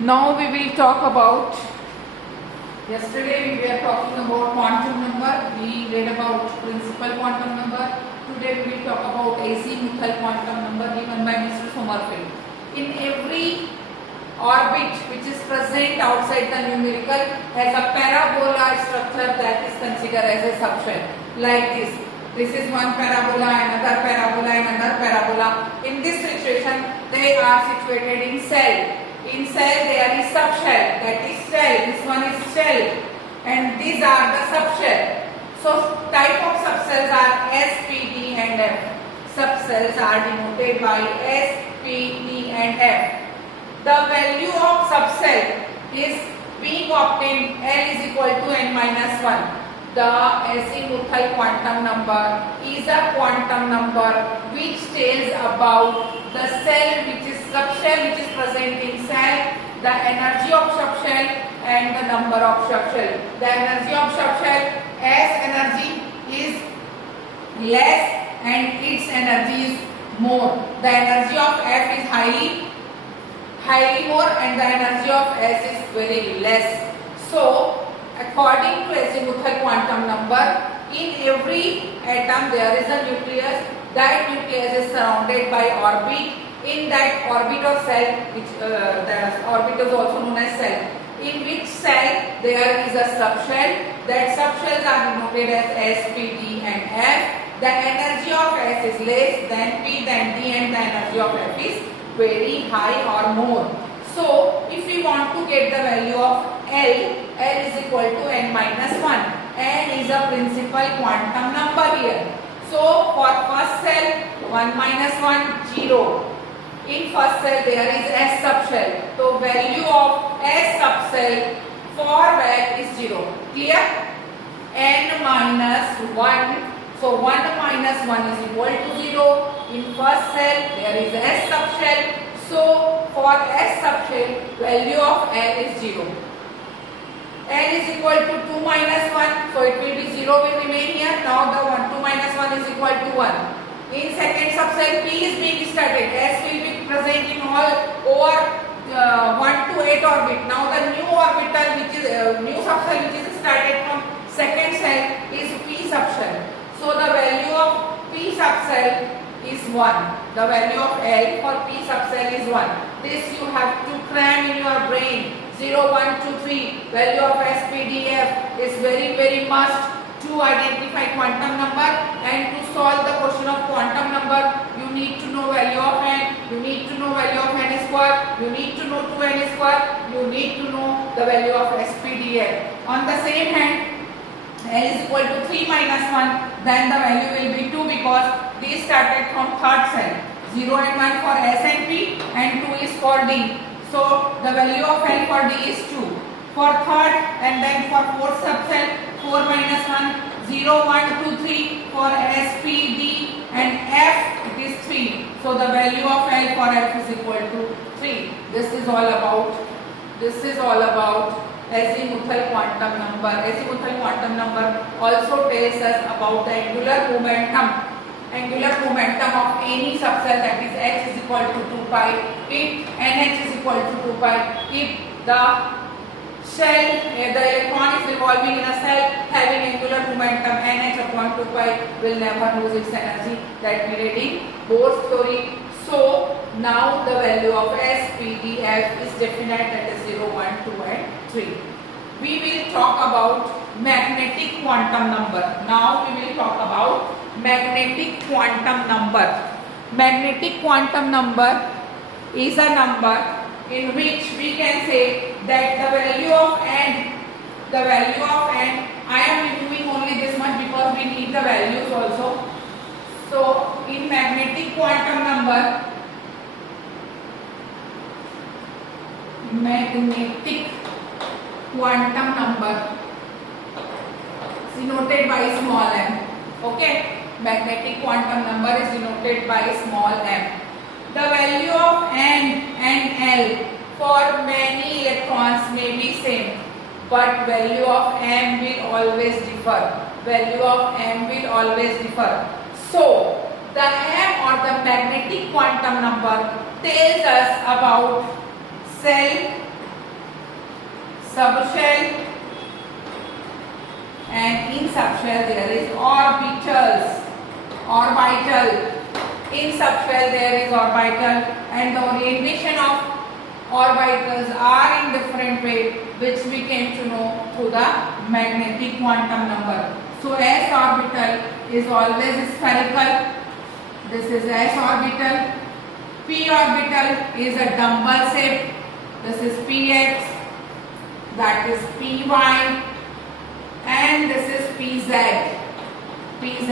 Now we will talk about, yesterday we were talking about quantum number, we read about principal quantum number. Today we will talk about azimuthal quantum number given by Mr. Sommerfeld. In every orbit which is present outside the numerical has a parabola structure that is considered as a subshell, like this. This is one parabola, another parabola, another parabola. In this situation, they are situated in cell. In cell, there is subshell, that is shell. This one is shell, and these are the subshell. So, type of subcells are S, P, D, and F. Subcells are denoted by S, P, D, and F. The value of subcell is being obtained L is equal to n minus 1. The azimuthal quantum number is a quantum number which tells about the cell which is subshell which is present in cell, the energy of subshell and the number of subshell. The energy of subshell, S energy is less and its energy is more. The energy of F is highly more and the energy of S is very less. So, according to azimuthal quantum number, in every atom there is a nucleus. That nucleus is surrounded by orbit. In that orbit of cell, which the orbit is also known as cell, in which cell there is a subshell. That subshells are denoted as S, P, D, and F. The energy of S is less than P, than D, and the energy of F is very high or more. So, if we want to get the value of L is equal to n minus 1. N is a principal quantum number here. So, for first cell, 1 minus 1, 0. In first cell, there is S subshell. So, value of S subshell for L is 0. Clear? N minus 1. So, 1 minus 1 is equal to 0. In first cell, there is S subshell. So, for S subshell, value of L is 0. L is equal to 2 minus 1. So, it will be 0 will remain here. Now, the 2 minus 1 is equal to 1. In second subcell, P is being started. S will be present in all over 1 to 8 orbit. Now, the new orbital which is new subcell which is started from second cell is P subshell. So, the value of P subcell is 1. The value of L for P subcell is 1. This you have to cram in your brain. 0, 1, 2, 3. Value of S, P, D, F is very must to identify quantum number, and to solve the question of quantum number, you need to know value of N, you need to know value of N square, you need to know 2N square, you need to know the value of S, P, D, F. On the same hand, L is equal to 3 minus 1, then the value will be 2 because these started from third cell. 0 and 1 for S and P and 2 is for D. So, the value of L for D is 2. For third and then for fourth subcell, 4 minus 1, 0, 1, 2, 3 for S, P, D and F it is 3. So, the value of L for F is equal to 3. This is all about azimuthal quantum number. Azimuthal quantum number also tells us about the angular momentum. Angular momentum of any subcell, that is x is equal to 2 pi, if nh is equal to 2 pi, if the shell, the electron is revolving in a cell having angular momentum nh upon 2 pi will never lose its energy. That we read in Bohr's theory. So, now the value of S, P, D, F is definite, that is 0, 1, 2 and 3. We will talk about magnetic quantum number. Now we will talk about magnetic quantum number. Magnetic quantum number is a number in which we can say that the value of N, I am removing only this much because we need the values also. So, in magnetic quantum number, denoted by small m. Okay, magnetic quantum number is denoted by small m. The value of N and L for many electrons may be same, but value of m will always differ. So, the m or the magnetic quantum number tells us about cell subshell, and in subshell there is orbitals, orbital. In subshell there is orbital, and the orientation of orbitals are in different way, which we came to know through the magnetic quantum number. So s orbital is always spherical. This is s orbital. P orbital is a dumbbell shape. This is px, that is py, and this is pz. pz.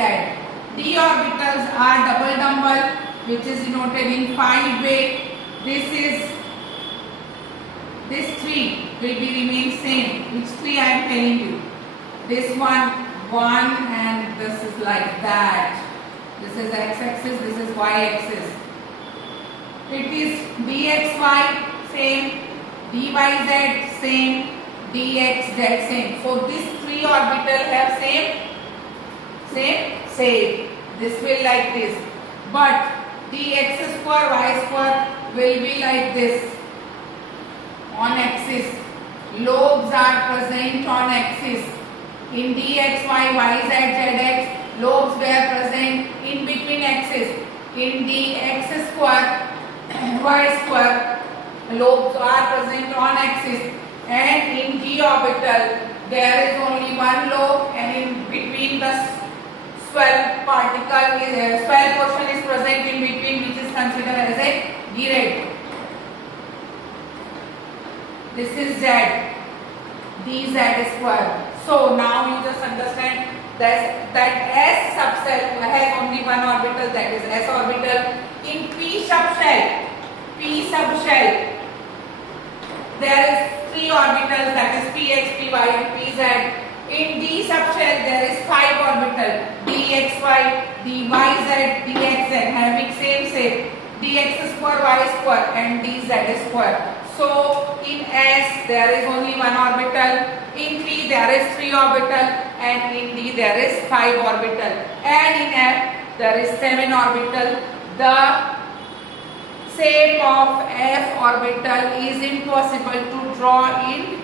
D orbitals are double dumbbell, which is denoted in 5-way. This 3 will be remain same. Which 3 I am telling you? This one, and this is like that. This is x-axis, this is y-axis. It is dxy same, dyz same, dxz same. So these 3 orbitals have same. This will like this. But dx square, y square will be like this. On axis, lobes are present on axis. In dx, y, z, zx, lobes were present in between axis. In dx square, y square, lobes are present on axis. And in d orbital, there is only one lobe, and in between the swell portion is present in between, which is considered as a geode. This is z, dz square. So now you just understand that s subshell has only one orbital, that is s orbital. In p subshell, there is 3 orbitals, that is px, py, and pz. In d subshell there is 5 orbital, dxy, dyz, dxz, having same shape, dx square, y square, and dz square. So in s there is only one orbital, in p there is 3 orbital, and in d there is 5 orbital, and in f there is 7 orbital. The shape of f orbital is impossible to draw in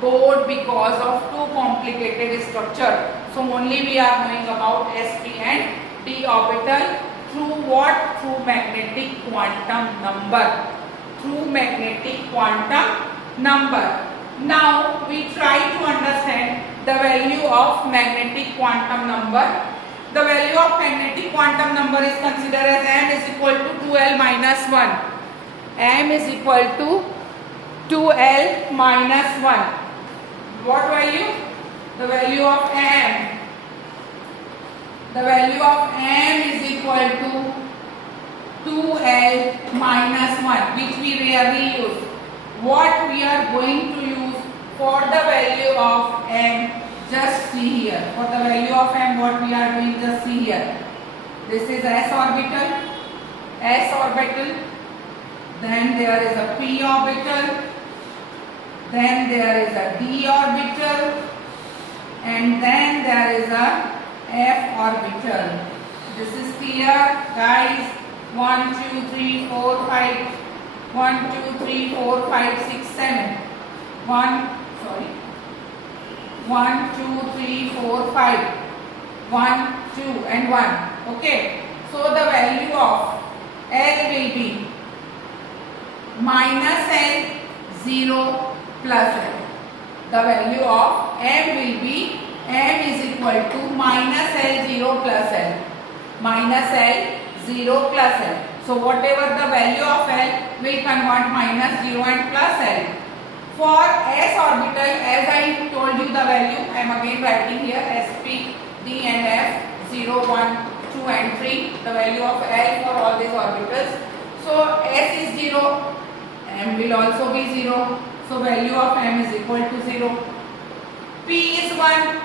board because of too complicated structure. So only we are knowing about sp and d orbital through what? Through magnetic quantum number. Through magnetic quantum number. Now we try to understand the value of magnetic quantum number. The value of magnetic quantum number is considered as m is equal to 2l minus 1. M is equal to 2l minus 1. What value? The value of m. The value of m is equal to 2l minus 1, which we rarely use. What we are going to use for the value of m, just see here. For the value of m, what we are doing, just see here. This is s orbital, then there is a p orbital, then there is a d orbital, and then there is a f orbital. This is clear, guys? 1, 2, 3, 4, 5. 1, 2, 3, 4, 5, 6, 7. 1, 2, 3, 4, 5. 1, 2, and 1. Okay. So the value of L will be minus L, 0, plus L. The value of M will be M is equal to minus L, 0, plus L. Minus L, 0, plus L. So whatever the value of L will convert minus 0 and plus L. For S orbital, as I told you the value, I am again writing here sp, d and f, 0, 1, 2 and 3. The value of L for all these orbitals. So S is 0, M will also be 0. So value of M is equal to 0. P is 1,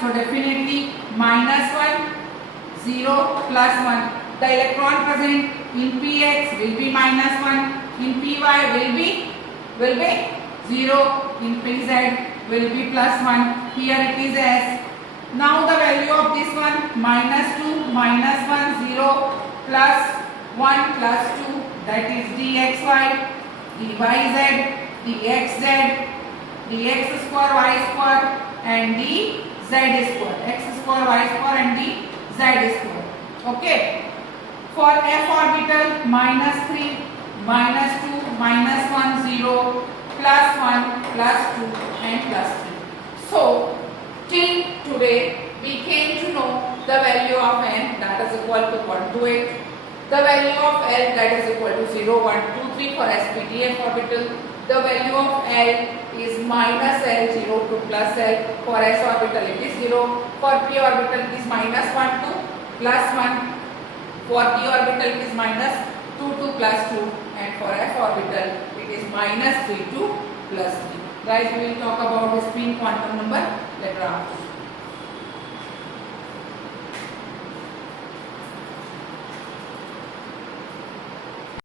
so definitely minus 1, 0, plus 1. The electron present in Px will be minus 1, in Py will be 0, in Pz will be plus 1. Here it is S. Now the value of this one, minus 2, minus 1, 0, plus 1, plus 2, that is dxy, dyz, dxz, dx square y square and dz square, x square y square and dz square. Okay. For f orbital -3, -2, -1, 0, +1, +2 and +3. So till today we came to know the value of n, that is equal to 1 to 8. The value of L, that is equal to 0, 1, 2, 3 for sp(d)f orbital. The value of L is -L, 0 to +L. For s orbital it is 0. For p orbital it is -1 to +1. For d orbital it is -2 to +2. And for f orbital it is -3 to +3. Guys, we will talk about the spin quantum number later on.